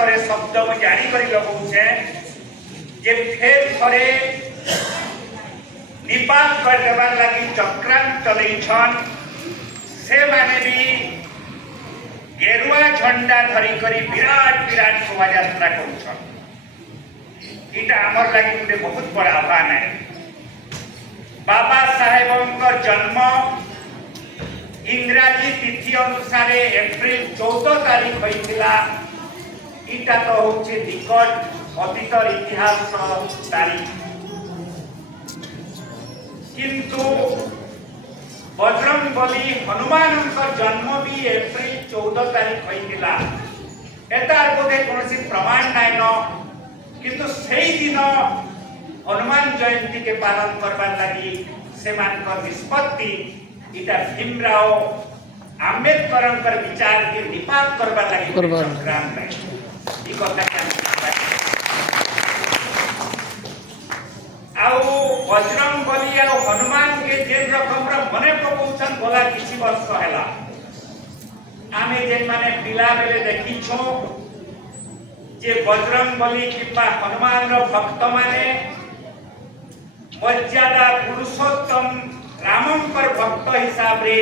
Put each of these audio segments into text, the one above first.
थरे शब्द मु जानी करी लगौछे जे फेर थरे निपात कर देबार लागि चक्रांत चलैछन से माने भी गेरुआ झंडा धरी करी विराट विराट शोभा यात्रा करुछन। इटा हमर लागि गुटे बहुत बड़ा आह्वान है। बाबा साहेबंकर जन्म इंग्राजी तिथि अनुसार एप्रिल 14 तारीख होइतिला। इटा तो होचे निकट अतीतर इतिहास तारीख, किंतु बजरंगबली हनुमानंकर जन्म भी एप्रिल 14 तारीख होइतिला। एतार बोधे कोनोसी प्रमाण नाइ न, किंतु सेई दिन हनुमान जयंती के पालन करबार लागि सेमानकर निष्पत्ति इटा भीमराव आंबेडकर विचार के निपात करबार लागि संग्राम है। ई कथा के आउ बजरंगबली आ हनुमान के जे रकम मने पकौछन बोला किछि वर्ष हैला आमे जे माने पिला बेले देखि छो जे बजरंगबली किबा हनुमान रो भक्त माने मर्यादा पुरुषोत्तम रामंकर भक्त हिसाब रे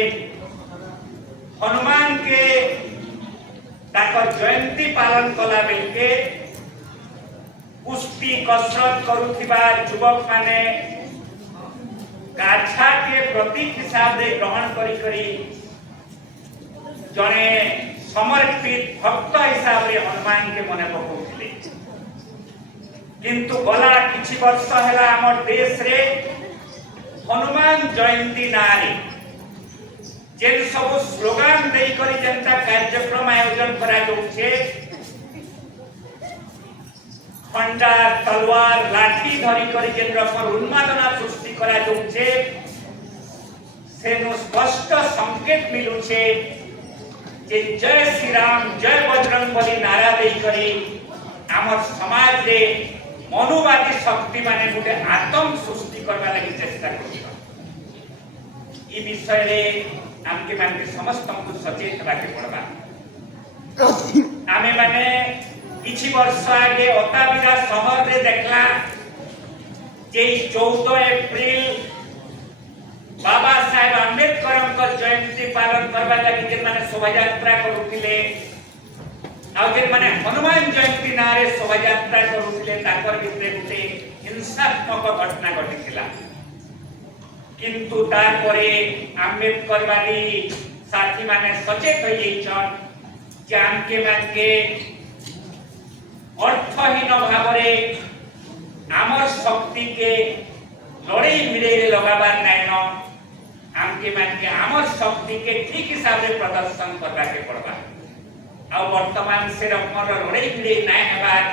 हनुमान के ताकर जयंती पालन कला बेलके कुश्ती कसरत करुथिबा युवक माने गाछा के प्रतीक हिसाब रे ग्रहण करी करी जने समर्पित भक्त हिसाब रे हनुमान के मने पकौथिले। किंतु गला किछि वर्ष हैला हमर देश रे हनुमान जयंती नारे जेन सब स्लोगान देई करी जनता कार्यक्रम आयोजन करा जाउछे, खंडा तलवार लाठी धरी करी जेन रकर उन्मादना सृष्टि करा जाउछे, सेनो स्पष्ट संकेत मिलुछे जे जय श्री राम जय बजरंगबली नारा देई करी हमर समाज रे मनुवादी शक्ति माने गुटे आतंक सृष्टि करबा लागि चेष्टा करछन। ई विषय रे आमके माने समस्त हमकु सचेत राखे पड़बा। आमे माने किछि वर्ष आगे ओताबिरा शहर रे देखला जे 14 एप्रिल बाबा साहेब आंबेडकर जयंती पालन करबा लागि जे माने शोभा यात्रा करुथिले आ जे माने हनुमान जयंती नारे शोभा यात्रा करुथिले ताकर भितरे गुटे हिंसात्मक घटना घटिथिला। किंतु तारपरे आंबेडकर वाली साथी माने सचेत होई जाइछन जे आमके मानके अर्थहीन भावरे आमर शक्ति के लड़ाई भिड़े लगाबार नाइ न, आमके मानके आमर शक्ति के ठीक हिसाब से प्रदर्शन करबा के पड़बा। आ वर्तमान से रकमर लड़ाई भिड़े नाइ हेबार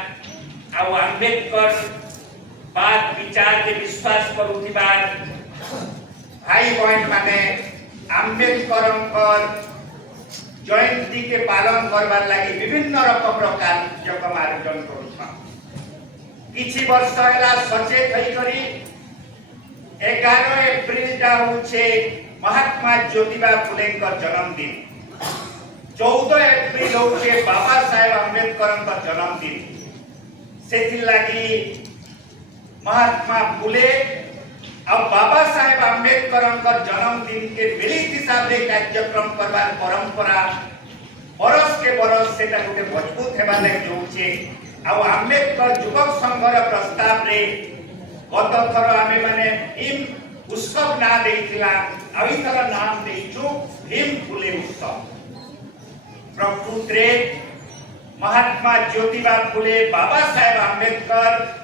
आ आंबेडकर बात विचार के विश्वास करुथिबार भाई बहन माने आंबेडकर जयंती के पालन करबार लागि विभिन्न रकम रो कार्यक्रम आयोजन करुछन। किछि वर्ष हैला सचेत होई करी 11 एप्रिल टा होछे महात्मा ज्योतिबा फुलेंकर जन्मदिन, 14 एप्रिल होछे बाबा साहेब आंबेडकर जन्मदिन। सेथि लागि महात्मा फुले अब बाबा साहेब आंबेडकर जन्मदिन के मिलित हिसाब से कार्यक्रम करबार परंपरा बरस के बरस सेटा गुटे मजबूत हेबा लागि जोउछे। आ आंबेडकर युवक संघर प्रस्ताव रे गत थर आमे माने भीम उत्सव ना देइथिला, अभी थर नाम देइछु भीम फुले उत्सव। प्रकृतरे महात्मा ज्योतिबा फुले बाबा साहेब आंबेडकर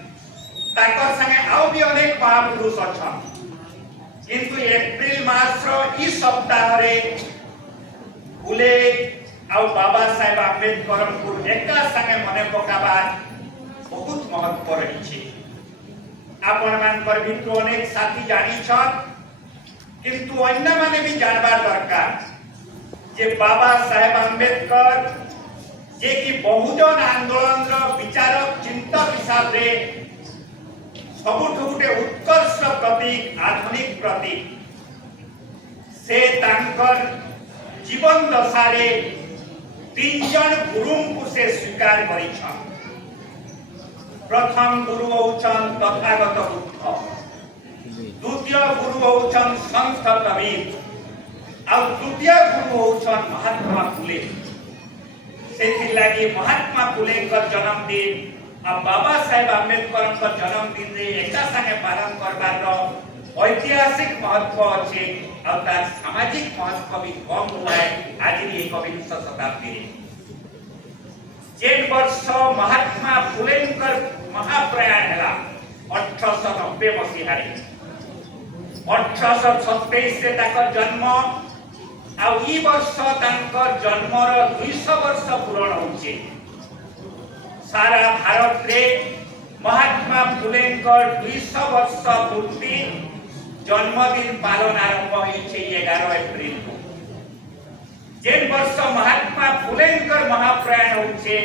ताकर संगे आउ भी अनेक महापुरुष अछन, किंतु एप्रिल मास रो ई सप्ताह रे फुले आउ बाबा साहेब आंबेडकर को एका संगे मने पकाबार बहुत महत्व रही छे। आपण मानकर भितरो अनेक साथी जानी छन, किंतु अन्य माने भी जानबार दरकार जे बाबा साहेब आंबेडकर जे कि बहुजन आंदोलन रो विचारक चिंतक हिसाब रे सबुठु गुटे उत्कर्ष प्रतीक आधुनिक प्रतीक से तांकर जीवन दशारे तीन जन गुरु को से स्वीकार करिछन। प्रथम गुरु होचन तथागत बुद्ध, द्वितीय गुरु होचन संत कबीर और तृतीय गुरु होचन महात्मा फुले। से लगी महात्मा फुले का जन्मदिन और बाबा साहेब आंबेडकर का जन्मदिन रे एका संगे पालन करबार ऐतिहासिक महत्व अच्छे और तार सामाजिक महत्व भी कम हुआ है आज एकविंश शताब्दी रे। जेन वर्ष महात्मा फुलेंकर महाप्रयाण है 1890 मसीह 1827 से जन्म आ वर्ष जन्मर 200 वर्ष पूरण होचे। सारा भारत रे महात्मा फुलेंकर 200 वर्ष पूर्ति जन्मदिन पालन आरंभ होइछे 11 एप्रिल को। जेन वर्ष महात्मा फुलेंकर महाप्रयाण होचे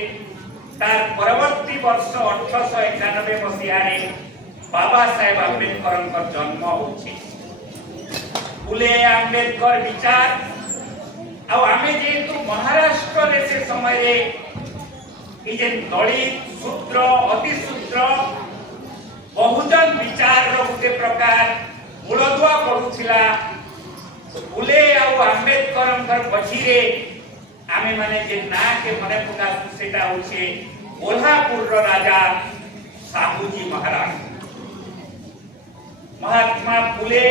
तार परवर्ती वर्ष 1891 मसीह बाबा साहेब आंबेडकर जन्म होचे। फुले आंबेडकर विचार आमे जेतु महाराष्ट्र रे से समय रे ई जे दलित शूद्र अतिशूद्र बहुजन विचार रो गोटे प्रकार मूलदुआ पडुथिला। फुले आउ आंबेडकर पछिरे आमे माने जे ना के मने पकासु सेटा होचे कोल्हापुर रो राजा साहूजी महाराज। महात्मा फुले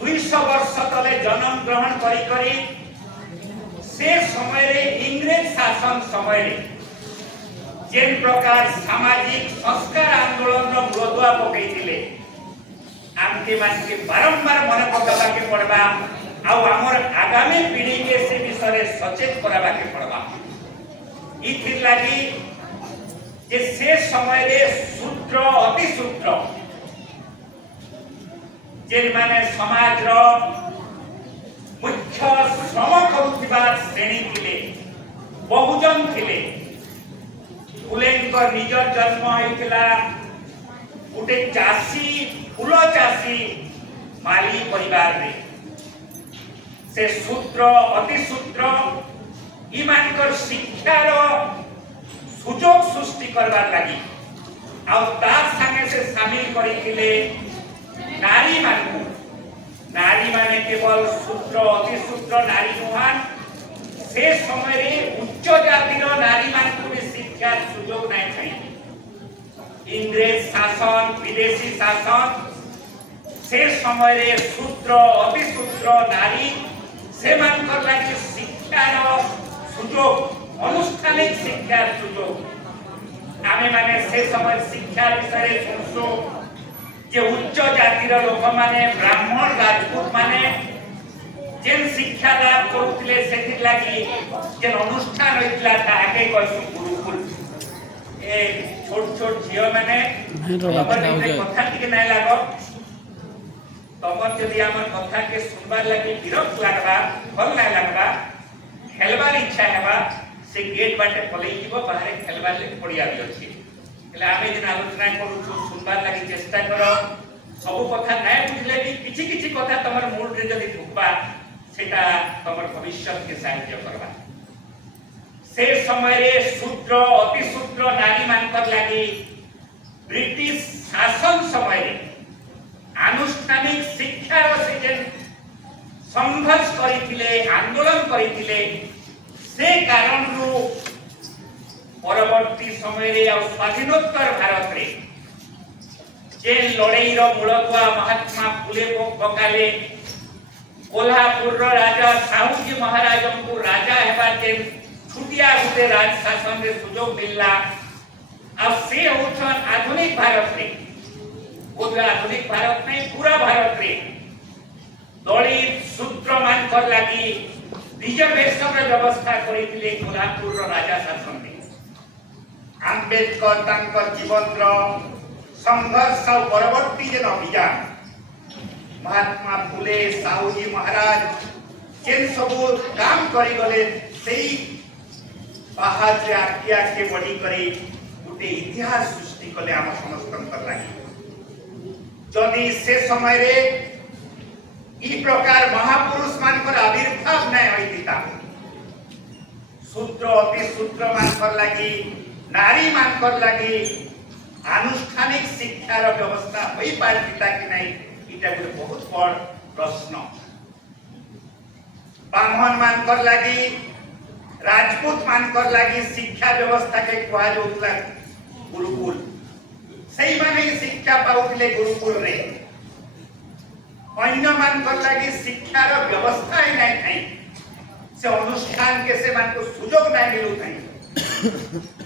200 वर्ष तले जन्म ग्रहण करी से समय रे इंग्रेज शासन समय रे जेन प्रकार सामाजिक संस्कार आंदोलन रो मूलदुआ पकैथिले आमके मानके बारंबार मन पकाबा के पड़बा आउ हमर आगामी पीढ़ी के से विषय सचेत कराबा के पड़बा। इथिर लागि जे से समय रे शूद्र अतिशूद्र जेन माने समाज रो मुख्य श्रम करुथिबा श्रेणी थिले बहुजन थिले। फुलेंकर निजर जन्म होइतिला गोटे चासी फूल चासी माली परिवार रे। से शूद्र अतिशूद्र इमानकर शिक्षार सुजोग सृष्टि करबार लागि आ तार संगे से शामिल करिथिले नारी मानू। नारी माने केवल शूद्र अतिशूद्र नारी नुहान से समय रे उच्च जातिर नारी मानू भी शिक्षा सुजोग नहीं थाई। इंग्रेज शासन विदेशी शासन से समय रे शूद्र अतिशूद्र नारी से मानकर लागि शिक्षार सुजोग अनुष्ठानिक शिक्षार सुजोग आमे माने से समय शिक्षा विषय सुनसु जे उच्च जातिर लोक माने ब्राह्मण राजपूत माने जेन शिक्षा लाभ करुथिले सेति लागि जेन अनुष्ठान होइतला ताके कहसु गुरुकुल। ए छोट छोट झियो माने हमर कथा टिके नै लागो तमर जदि हमर कथा के सुनबार लागि विरक्त लागबा भल नै लागबा खेलबार इच्छा हेबा से गेट बाटे पलई जीवो बाहर खेलबार लागि पड़िया भी अछि। आमे दिन आलोचना करूछु सुनबार लागि चेष्टा करो सब कथा नै बुझले भी किछि किछि कथा तमर मूल रे जदि ढुकबा सेटा तमर भविष्य के सहायता करबा। से समय रे शूद्र अतिशूद्र नारी मानकर लागि ब्रिटिश शासन समय रे आनुष्ठानिक शिक्षा से जेन संघर्ष करिथिले आंदोलन करिथिले से कारण रो परवर्ती समय रे और स्वाधीनोत्तर भारत रे जे लड़ाई रो मूलदुआ महात्मा फुले पकाले कोल्हापुर रो राजा साहूजी महाराज को राजा हेबा जे छुटिया गुटे राज शासन रे सुजोग मिलला। अब से होछन आधुनिक भारत रे ओदे आधुनिक भारत में पूरा भारत रे दलित शूद्र मानकर लागि रिजर्वेशन रे व्यवस्था करिथिले कोल्हापुर रो राजा शासन रे। आंबेडकर तांकर जीवन संघर्ष और परवर्ती जेन अभियान महात्मा फुले साहूजी महाराज जेन सब काम करी गले सेही पाहाड़ से आके आके बढ़ी करे गोटे इतिहास सृष्टि कले आम समस्त लागि। जदि से समय रे ई प्रकार महापुरुष मानकर आविर्भाव नै होइतिता शूद्र अति शूद्र मानकर लगी नारी मानकर लगी आनुष्ठानिक शिक्षार व्यवस्था हो पारिता कि नहीं इटा गोटे बहुत बड़ प्रश्न। ब्राह्मण मानकर लगी राजपूत मानकर लगी शिक्षा व्यवस्था के कहा जाउतला गुरुकुल सही माने शिक्षा पाउतले गुरुकुल रे अन्य मानकर लगी शिक्षार व्यवस्था ही नहीं थाई से अनुष्ठान के से मान को सुजोग नहीं मिलु थाई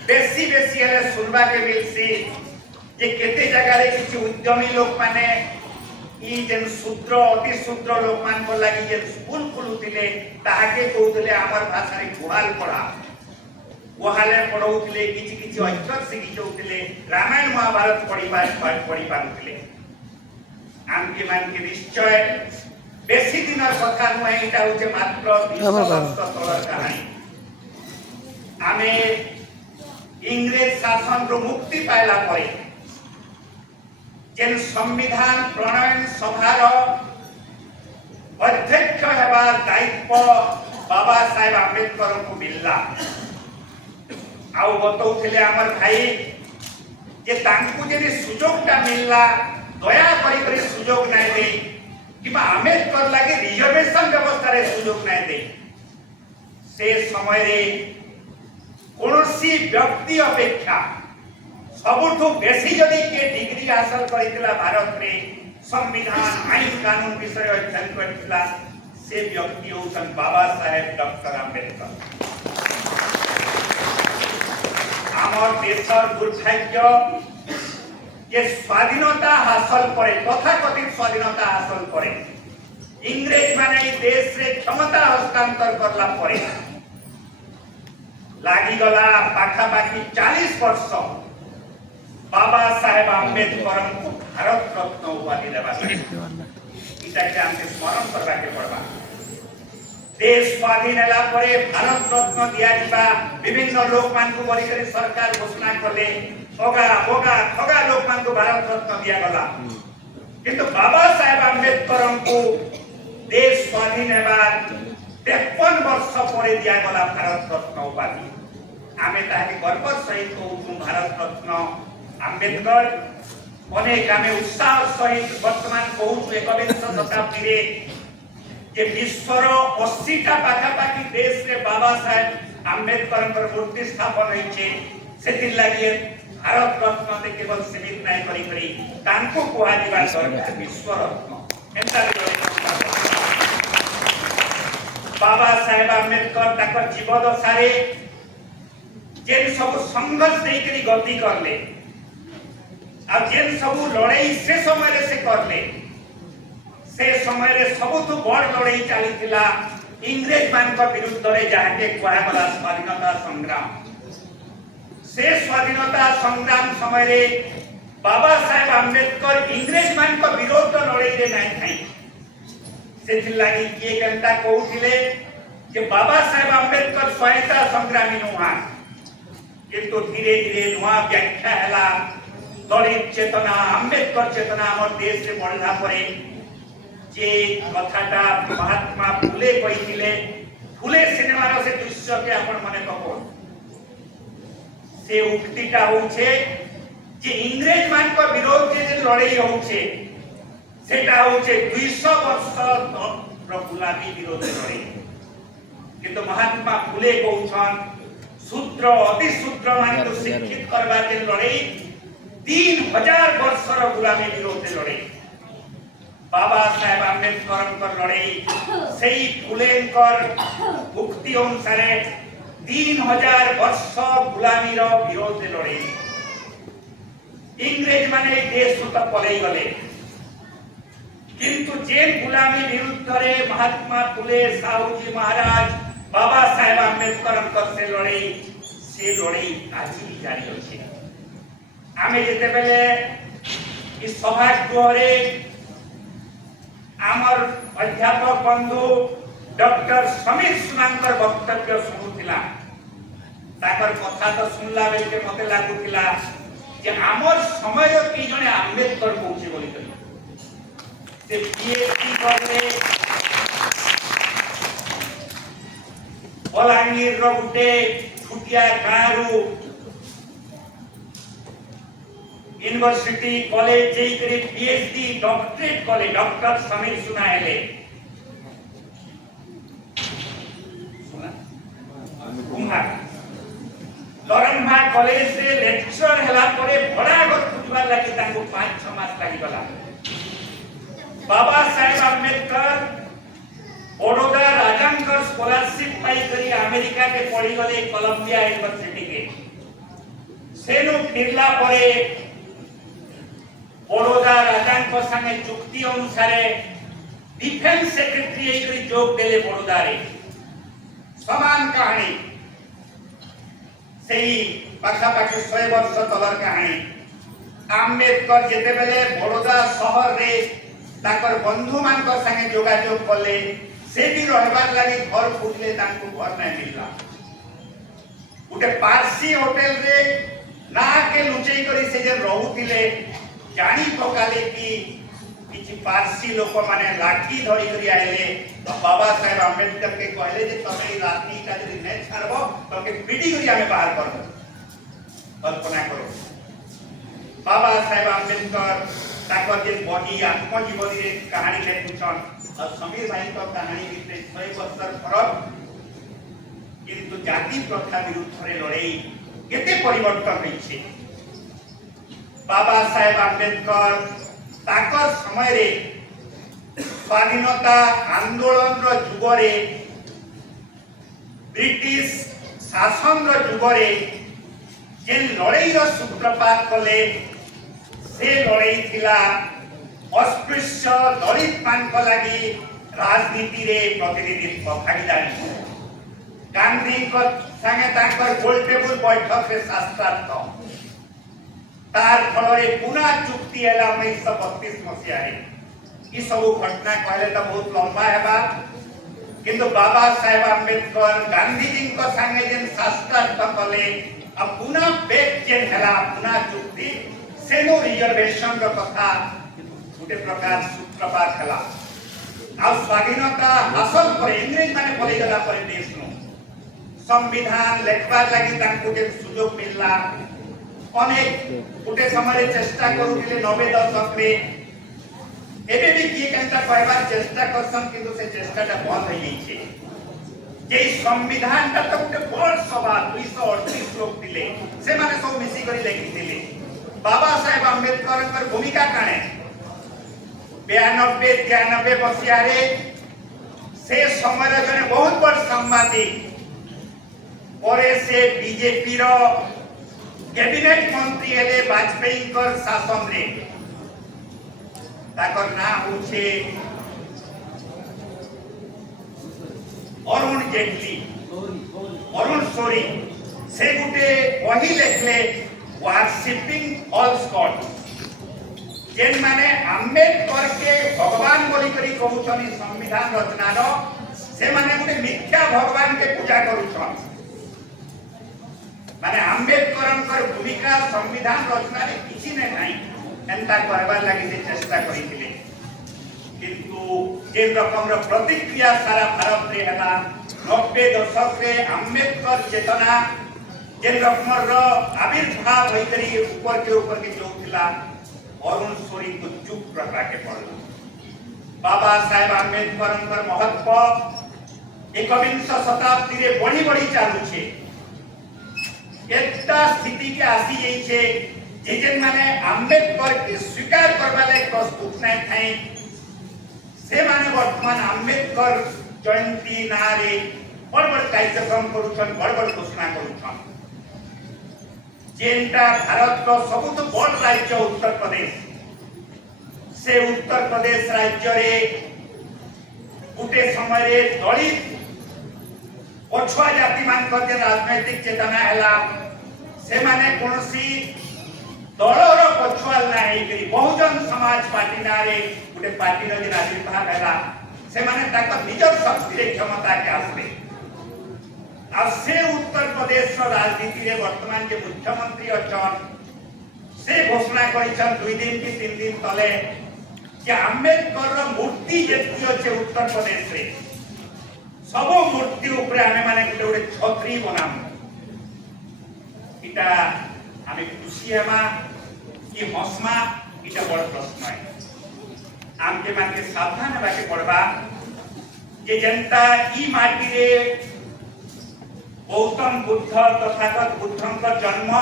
बेसी बेसी हले सुनबा के मिलसी जे केते जगह रे किछि उद्यमी लोक माने ई जेन शूद्र अति शूद्र लोक मान को लागि जे स्कूल खुलुतिले ताहाके कहउतले हमर भाषा रे गुहाल पढ़ा गुहाले पढ़उतले किछि किछि अक्षर शिखिउतले रामायण महाभारत पढ़ी पारुतले आमके मान के निश्चय बेसी दिन कथा नुहे एटा होचे मात्र 20 वर्ष तलर कहानी आमे इंग्रेज शासन रो मुक्ति पाइला परे जेन संविधान प्रणयन सभार अध्यक्ष हेबार दायित्व बाबा साहेब आंबेडकर को मिलला आउ बतौथिले हमर भाई जे तांकु जे सुजोगटा मिलला दया करी करी सुजोग नै दे किबा आंबेडकर लागे रिजर्वेशन व्यवस्था रे सुजोग नै दे से समय रे कोनोसी व्यक्ति अपेक्षा सबुठु बेसी जदि के डिग्री हासिल करितला भारत रे संविधान आईन कानून विषय अध्ययन करितला से व्यक्ति होसन बाबा साहेब डॉक्टर आंबेडकर। आमर देशर दुर्भाग्य ये स्वाधीनता हासिल करे तथाकथित स्वाधीनता हासिल करे इंग्रेज माने देश रे क्षमता हस्तांतर करला परे लागी गला पाखा पाखी 40 वर्ष बाबा साहेब आंबेडकर को भारत रत्न उपाधि देबा इटा के हमके स्मरण करबा के पड़बा देश स्वाधीन होला परे भारत रत्न दिया दिबा विभिन्न लोक मान को बड़ी करे सरकार घोषणा करले होगा लोक मान को भारत रत्न दिया गला किंतु बाबा साहेब आंबेडकर को देश स्वाधीन हेबा 53 वर्ष परे दिया गला भारत रत्न उपाधि आमे ताके गर्व सहित कहू भारत रत्न आंबेडकर अनेक आमे उत्साह सहित वर्तमान कहू 21 शताब्दी रे जे विश्वर 80टा पाखापाखी देश रे बाबा साहेब आंबेडकर मूर्ति स्थापन होइछे सेति लागि भारत रत्न ते केवल सीमित नै करी करी तांको कोहा दिबा दरकार विश्व रत्न एंता बाबा साहेब आंबेडकर ताकर जीवदशा रे जेन सब संघर्ष देई करी गति करले आ जेन सब लड़ाई से समय रे से करले से समय रे सबुठु बड़ लड़ाई चलीथिला इंग्रेज मान को विरुद्ध रे जाके कोहा गला स्वाधीनता संग्राम से स्वाधीनता संग्राम समय रे बाबा साहेब आंबेडकर इंग्रेज मान को विरोध लड़ाई रे नै थाई सेथि लागि के केनता कहउथिले जे बाबा साहेब आंबेडकर स्वाधीनता संग्रामी नुहा किंतु धीरे धीरे नुआ व्याख्या हला दलित चेतना आंबेडकर चेतना हमर देश रे बढ़ला परे जे कथाटा महात्मा फुले कहिथिले फुले सिनेमा रो से दृश्य के आपण माने कहो से उक्तिटा होउछे जे इंग्रेज मान को विरोध जे लड़ाई होउछे सेटा होउछे 200 वर्ष तक गुलामी विरोध लड़ाई किंतु महात्मा फुले कहउछन शूद्र अति शूद्र मान को शिक्षित करबा के लड़ाई 3000 वर्ष रो गुलामी विरोध लड़ाई बाबा साहेब आंबेडकर कर लड़ाई सेही फुलेकर उक्ति अनुसार 3000 वर्ष गुलामी रो विरोध लड़ाई इंग्रेज माने देश तो पलई गले किंतु जेन गुलामी विरुद्ध रे महात्मा फुले साहूजी महाराज बाबा साहेब आंबेडकर से लड़ाई से लड़ाई आज भी जारी अछि आमे जेते बेले इस सभागृह रे आमर अध्यापक बंधु डॉक्टर समीर सुनांकर वक्तव्य सुनुथिला ताकर कथा तो सुनला बेल के मते लागुथिला जे आमर समय की जने आंबेडकर कहउछि बोली से पीएचडी करले बलांगीर गोटे छुटिया गाँव यूनिवर्सिटी कॉलेज जेकरी PhD doctorate college doctor Sameer सुना हेले कुमार लरनभा कॉलेज रे लेक्चर हला परे बड़ा घर खुजवा लगी तांको 5-6 मास लागि गला बाबा साहेब अम्बेडकर बड़ौदा राजांकर स्कॉलरशिप पाई करी अमेरिका के पढ़ी गले कोलंबिया यूनिवर्सिटी के सेनु फिरला परे बड़ौदा राजांकर संगे चुक्ति अनुसार डिफेंस सेक्रेटरी एकरी जोग देले बड़ौदा रे समान कहानी सेही पाखापाखि 100 वर्ष तलर कहानी आम्बेडकर जेते बेले बड़ौदा शहर रे ताकर बंधु मानकर संगे जोगाजोग कले से भी रहबार लागि घर खोजले तांको घर नै मिलला उटे पारसी होटल रे ना के लुचई करी से जे रहउतिले जानी पकाले कि किछि पारसी लोक माने लाठी धरी करी आइले तो बाबा साहेब अम्बेडकर के कहले जे तमे लाठी का जदी नै छाड़बो तो के पीडी करी हमें बाहर कर दो कल्पना करो बाबा साहेब अम्बेडकर ताकर जे बही आत्मजीवनी रे कहानी लेखुछन और समीर भाई को कहानी भितर 100 वर्ष फरक किंतु जाति प्रथा विरुद्ध रे लड़ाई केते परिवर्तन होइछे बाबा साहेब अम्बेडकर ताकर समय रे स्वाधीनता आंदोलन रो जुग रे ब्रिटिश शासन रो जुग रे जे लड़ाई रो सूत्रपात कले से लड़ाई थिला अस्पृश्य दलित मानक लागि राजनीति रे प्रतिनिधित्व भागीदारी गांधी को संगे ताकर गोल टेबल बैठक रे शास्त्रार्थ तार फलरे पुनः चुक्ति हैला 1932 मसिया रे ई सब घटना कहले त बहुत लंबा हेबा किंतु बाबा साहेब अम्बेडकर गांधी जी को संगे जेन शास्त्रार्थ कले अब पुनः बेक जेन हैला पुनः चुक्ति सेनो रिजर्वेशन रो कथा गुटे प्रकार सूत्रपात हैला आ स्वाधीनता हासिल करे इंग्रज माने पले गला पर देश नो संविधान लेखबार लागि तांको जे सुयोग मिलला अनेक गुटे समय चेष्टा करूथिले 90 दशक रे एबे भी की केनता कहबार चेष्टा करसन किंतु से चेष्टाटा बंद हो जाइछे जे संविधानटा तो गुटे बड़ सभा 238 लोग दिले से माने सब मिसी करी लेखि दिले बाबा साहेब अम्बेडकर कर भूमिका काने 92-93 मसिया रे से समय जने बहुत बड़ सांबादिक परे से बीजेपी रो कैबिनेट मंत्री हेले वाजपेयी कर शासन रे ताकर ना होछे अरुण जेटली अरुण सोरी से गुटे वही लेखले वर्शिपिंग फॉल्स गॉड जेन माने अम्बेडकर के भगवान बोली करी कहउछनी संविधान रचना रो से माने गुटे मिथ्या भगवान के पूजा करूछन माने अम्बेडकर भूमिका संविधान रचना रे किछि नै नाही एंता कहबार लागि से चेष्टा करिथिले किंतु जे रकम रो प्रतिक्रिया सारा भारत रे हला 90 दशक रे अम्बेडकर चेतना जे रकम रो आविर्भाव होई करी ऊपर के जोथिला अरुण सोरी को चुप रखा के पड़ला बाबा साहेब अम्बेडकर महत्व 21 शताब्दी रे बढ़ी चालू छे एता स्थिति के आसी जाई छे जेजन माने अम्बेडकर के स्वीकार करबा ले प्रस्तुत नै थाई से माने वर्तमान अम्बेडकर जयंती नारे बड़ कार्यक्रम करूछन बड़ घोषणा करूछन जेनटा भारत रो सबुत बड़ राज्य उत्तर प्रदेश से उत्तर प्रदेश राज्य रे गुटे समय रे दलित पछुआ जाति मान को जे राजनैतिक चेतना हैला से माने कोनसी दलर पछुआ नाही करी बहुजन समाज पार्टी नारे गुटे पार्टी रो जे आविर्भाव हैला से माने ताक निजर शक्ति रे क्षमता के आसले आ से उत्तर प्रदेश रो राजनीति रे वर्तमान के मुख्यमंत्री अचन से घोषणा करिछन 2 दिन की 3 दिन तले कि अम्बेडकर रो मूर्ति जेती अछि उत्तर प्रदेश रे सब मूर्ति ऊपर आमे माने गोटे गोटे छत्री बनाम इटा आमे खुशी हेमा कि हसमा इटा बड़ प्रश्न है आमके मानके सावधान हेबाके पड़बा जे जनता ई माटी रे गौतम बुद्ध तथागत बुद्धंकर जन्म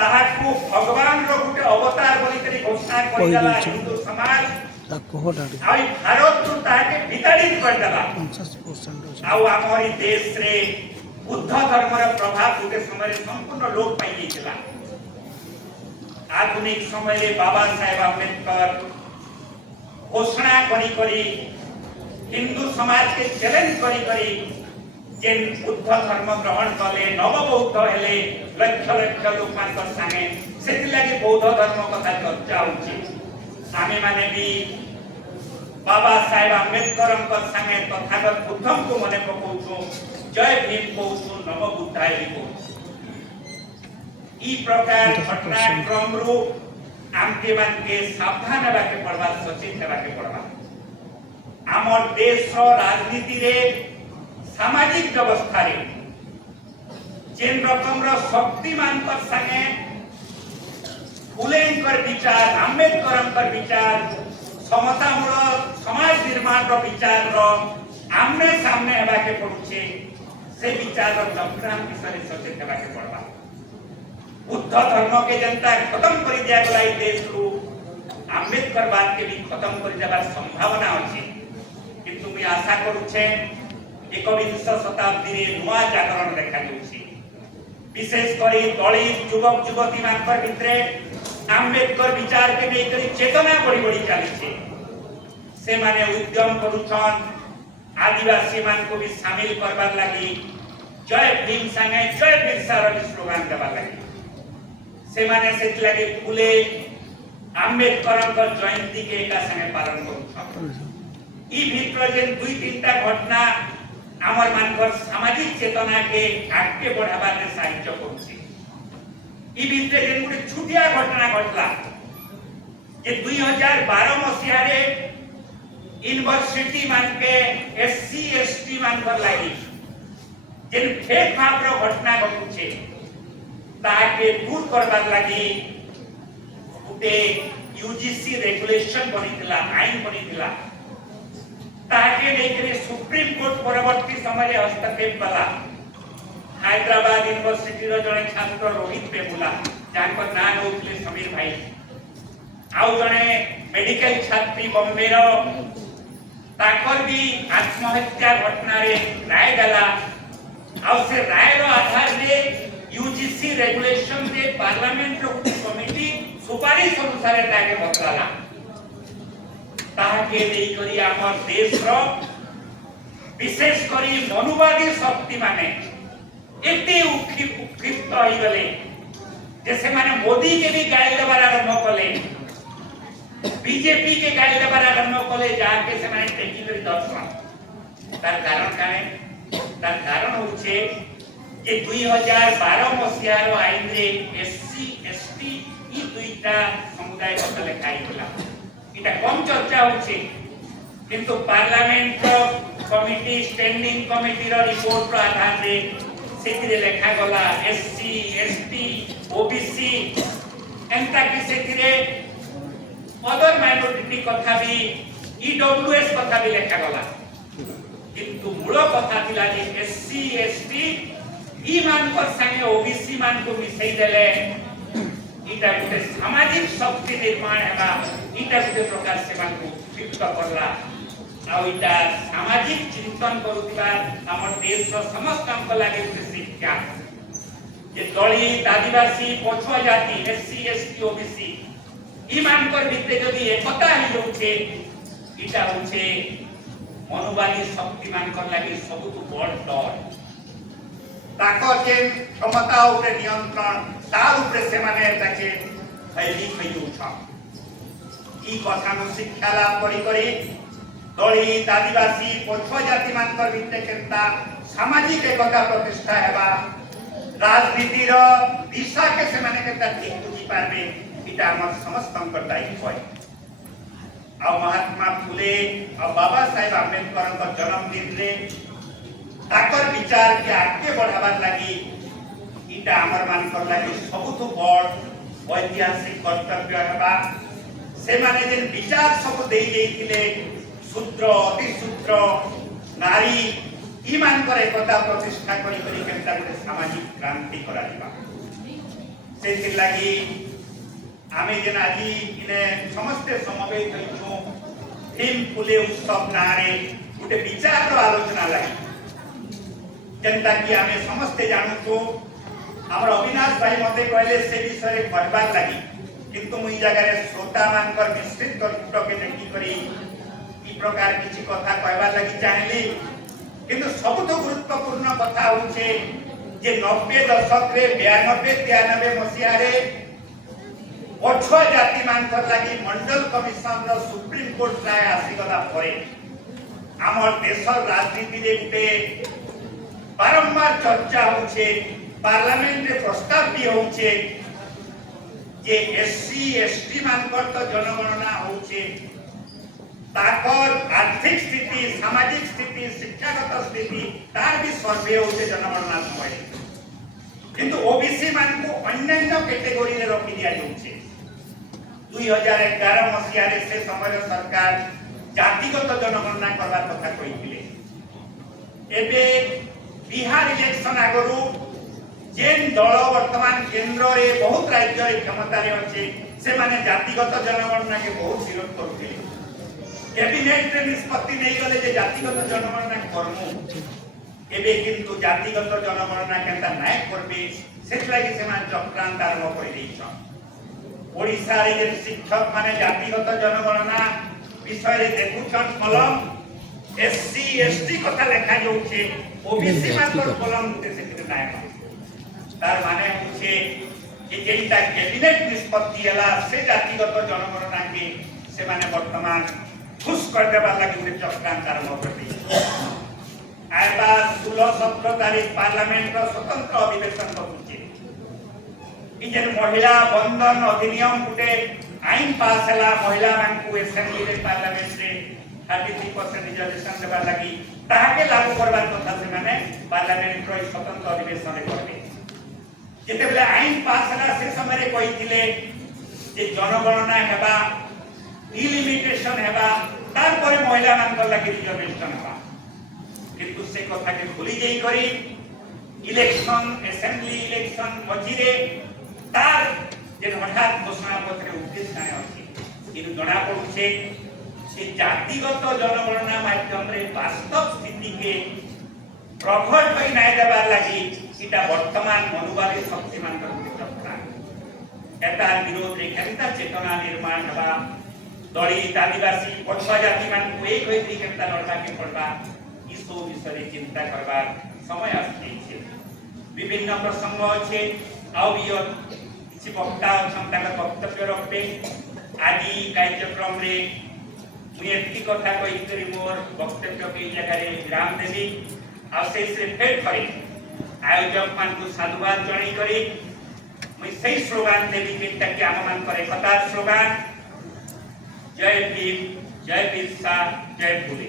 ताहाकू भगवान रो गुटे अवतार बोली करी घोषणा करदेला हिंदू समाज आई भारत तो ताके विताड़ित करदेला 50% आउ हमर ई देश रे बुद्ध धर्म रो प्रभाव गुटे समय संपूर्ण लोक पाई गेला आधुनिक समय रे बाबा साहेब अम्बेडकर घोषणा करी करी हिंदू समाज के चैलेंज करी करी जे बुद्ध धर्म ग्रहण कले नव बौद्ध हेले लक्ष लक्ष लोक मानकर संगे सेति लागि बौद्ध धर्म कथा चर्चा होछि आमे माने भी बाबा साहेब अम्बेडकर संगे तथागत बुद्धम को मने पकोछु जय भीम कोछु नव बुद्धाय को ई प्रकार घटनाक्रम रु आमके मानके सावधान हेबाके पड़बा सचेत हेबाके पड़बा आमर देश राजनीति रे सामाजिक व्यवस्था रे जेन रकम रो शक्तिमान कर संगे फुलेंकर विचार आम्बेडकर विचार समतामूलक समाज निर्माण रो विचार रो आमने सामने हेबाके पड़ुछे से विचार रो संग्राम विषय सचेत हेबाके पड़बा बुद्ध धर्म के जनता खत्म कर दिया गला ई देश रु आम्बेडकर बात के भी खत्म कर देबार संभावना अछि किंतु मी आशा करूछे एकविंश शताब्दी रे नुआ जागरण देखा जाउछि विशेष करी दलित युवक युवती मानकर भितरे आम्बेडकर विचार के नै करी चेतना बड़ी बड़ी चाली छे से माने उद्यम करूछन आदिवासी मान को भी शामिल करबार लागि जय भीम संगे जय बिरसा रो स्लोगान देबार लागि से माने सेति लागि फुले आम्बेडकर जयंती के एका संगे पालन करूछन ई भितर जे दुई तीनटा घटना आमर मानकर सामाजिक चेतना के आगे बढ़ाबार रे साहाय्य करूछि ई भितर जे गुटे छुटिया घटना घटला जे 2012 मसिया रे यूनिवर्सिटी मान के एससी एसटी मान पर लागि जे फेक भाव रो घटना घटुछे ताके दूर करबार लागि गुटे यूजीसी रेगुलेशन बनितला आईन बनितला ताके लेकरे सुप्रीम कोर्ट परवर्ती समय रे हस्तक्षेप कला हैदराबाद यूनिवर्सिटी रो जने छात्र रोहित बेमुला जाकर नाम होतले समीर भाई आउ जने मेडिकल छात्री बॉम्बे रो ताकर भी आत्महत्या घटना रे राय गला आउ से राय रो आधार रे यूजीसी रेगुलेशन रे पार्लियामेंट रो कमिटी सुपारिश अनुसार ताके बदलाला ताके नै करी हमर देश रो विशेष करी मनुवादी शक्ति माने एते उक्षिप्त होई गले जैसे माने मोदी के भी गाली देबार आरंभ कले बीजेपी के गाली देबार आरंभ कले जाके से माने टेकी करी दर्शन तार कारण काने तार कारण होचे जे 2012 मसिया रो आईन रे एससी एसटी ई दुईटा समुदाय କଥା ଲେଖା ହେଇଥିଲା इटा कम चर्चा होछि किंतु पार्लियामेंट कमिटी स्टैंडिंग कमिटी रो रिपोर्ट रो आधार रे सेतिरे लेखा गला एससी एसटी ओबीसी एंता कि सेतिरे अदर माइनॉरिटी कथा भी ईडब्ल्यूएस कथा भी लेखा गला किंतु मूल कथा थिला जे एससी एसटी ई मान को संगे ओबीसी मान को मिसई देले इटा गुटे सामाजिक शक्ति निर्माण हेबा इटा गुटे प्रकार से मान को फिक्स करला आ इटा सामाजिक चिंतन करूतिबा हमर देश रो समस्त अंक लागे गुटे शिक्षा जे दलित आदिवासी पछुआ जाति एससी एसटी ओबीसी ई मान कर भितरे जदी एकता ही होछे इटा होछे मनोवादी शक्ति मान कर लागे सबुतु बड़ डर ताको जे क्षमता ऊपर नियंत्रण तार ऊपर से माने ताके भयभीत होई उठा ई कथा न शिक्षा लाभ करी करी दलित आदिवासी पछुआ जाति मान कर भितरे केनता सामाजिक एकता प्रतिष्ठा हेबा राजनीति रो दिशा के से माने केनता ठीक बुझी पारबे इटा हमर समस्त अंक दायित्व है आ महात्मा फुले आ बाबा साहेब आंबेडकर जन्मदिन रे ताकर विचार के आगे बढ़ावार लगी इटा आमर मानकर लगी सबुठु बड़ ऐतिहासिक कर्तव्य हेबा से माने जे विचार सब देई देइथिले शूद्र अतिशूद्र नारी ई मानकर एकता प्रतिष्ठा करी करी केनता गोटे सामाजिक क्रांति कराइबा से लगी आमे जेन आज इने समस्त समवेत होइछु भीम फुले उत्सव नारे गोटे विचार आलोचना लगी जेनता कि आमे समस्त जानू हमर अविनाश भाई मते कहले से विषय रे पढ़बार लागि किंतु मुई जगह रे श्रोता मानकर विस्तृत तर्क के देखि करी ई प्रकार किछि कथा कहबार लागि चाहली किंतु सबुठ गुरुत्वपूर्ण कथा होचे जे 90 दशक रे 92 93 मसिया रे पछुआ जाति मानकर लागि मंडल कमिशन रो सुप्रीम कोर्ट राय आसी गला परे हमर देशर राजनीति रे उठे बारंबार चर्चा होचे पार्लियामेंट रे प्रस्ताव भी होचे जे एससी एसटी मानकर तो जनगणना होचे ताकर आर्थिक स्थिति सामाजिक स्थिति शिक्षागत स्थिति तार भी सर्वे होचे जनगणना समय किंतु ओबीसी मान को अन्य कैटेगरी रे रखि दिया जाउचे 2011 मसिया रे से समय सरकार जातिगत जनगणना करबा कथा कहिथिले एबे बिहार इलेक्शन आगरु जेन दल वर्तमान केंद्र रे बहुत राज्य रे क्षमता रे अछि से माने जातिगत जनगणना के बहुत विरोध करथि कैबिनेट रे निष्पत्ति नै गले जे जातिगत जनगणना करमु एबे किंतु जातिगत जनगणना केनता नाय करबे सेत लागि से मान चक्रांत आरंभ करि दैछ ओडिसा रे जे शिक्षक माने जातिगत जनगणना विषय रे देखुछन कलम एससी एसटी कथा लेखा जाउछे ओबीसी मानकर कलम से से नाय तार माने होचे जे जेटा कैबिनेट निष्पत्ति हला से जातिगत जनगणना के से माने वर्तमान खुश कर देबा लागि उठे चक्रांत आरंभ करथि आइबा 16-17 तारीख पार्लियामेंट रो स्वतंत्र अधिवेशन होचे इ जे महिला बंधन अधिनियम उठे आईन पास हला महिला मान को असेंबली रे पार्लियामेंट रे 33% रिजर्वेशन देबा लागि ताके लागू करबार कथा से माने पार्लियामेंट रो स्वतंत्र अधिवेशन रे करबे जेते बेले आईन पास हला से समय रे कहिथिले जे जनगणना हेबा इलिमिटेशन हेबा तार परे महिला मान लागि रिजर्वेशन हेबा किंतु से कथा के भूली जाई करी इलेक्शन असेंबली इलेक्शन मझिरे तार जे हठात घोषणा पत्र उद्देश्य काय अछि किंतु जणा पडुछे से जातिगत जनगणना माध्यम रे वास्तव स्थिति के प्रकट होई नाय देबार लागि इटा वर्तमान मनोवादी शक्ति मानकर चक्रा एता विरोध रे केनता चेतना निर्माण हबा दलित आदिवासी पछुआ जाति मान को एक होई केनता लड़का के पड़बा इसो विषय चिंता करबार समय आछि छै विभिन्न प्रसंग अछि आउ किछि वक्ता क्षमता का वक्तव्य रखबे आदि कार्यक्रम रे मुएती कथा कहि करी मोर वक्तव्य के जगह रे विराम देबी आ से फेर करी आयोजक मान को साधुवाद जणी करी मैं सही स्लोगान देवी केनता कि आम मान करे कथा स्लोगान जय भीम जय बिरसा जय फुले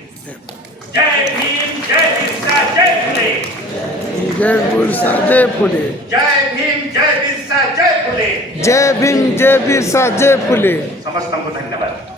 जय भीम जय बिरसा जय फुले जय बिरसा जय फुले जय भीम जय बिरसा जय फुले जय भीम जय बिरसा जय फुले समस्त को धन्यवाद।